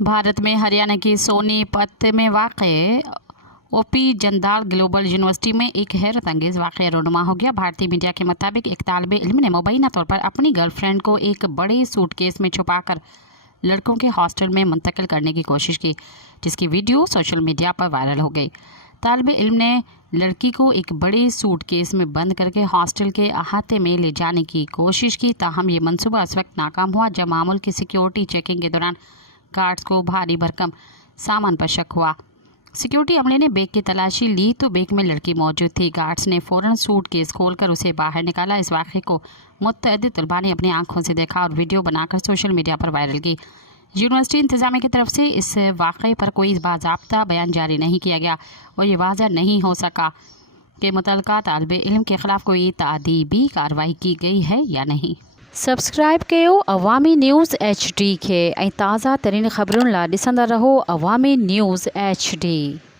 भारत में हरियाणा की सोनीपत में वाक़ ओपी जंदाल ग्लोबल यूनिवर्सिटी में एक हैरत अंगेज़ वाक़या रूनुमा हो गया। भारतीय मीडिया के मुताबिक एक तालिब इल्म ने मुबैना तौर पर अपनी गर्लफ्रेंड को एक बड़े सूटकेस में छुपाकर लड़कों के हॉस्टल में मुंतकिल करने की कोशिश की, जिसकी वीडियो सोशल मीडिया पर वायरल हो गई। तालिब इल्म ने लड़की को एक बड़े सूटकेस में बंद करके हॉस्टल के अहाते में ले जाने की कोशिश की, ताहम ये मंसूबा उस वक्त नाकाम हुआ जब मामूल की सिक्योरिटी चेकिंग के दौरान गार्ड्स को भारी भरकम सामान पर शक हुआ। सिक्योरिटी अमले ने बैग की तलाशी ली तो बैग में लड़की मौजूद थी। गार्ड्स ने फ़ौरन सूटकेस खोलकर उसे बाहर निकाला। इस वाक़े को मुतअद्दिद तलबा ने अपनी आंखों से देखा और वीडियो बनाकर सोशल मीडिया पर वायरल की। यूनिवर्सिटी इंतज़ामिया की तरफ से इस वाक़े पर कोई बाज़ाब्ता बयान जारी नहीं किया गया और ये वाज़ह नहीं हो सका कि मुतल्लिका तालिब इल्म के ख़िलाफ़ कोई तादीबी कार्रवाई की गई है या नहीं। सब्सक्राइब कयो अवामी न्यूज़ HD खे ऐं ताज़ा तरीन ख़बरुनि लाइ ॾिसंदा रहो अवामी न्यूज़ HD।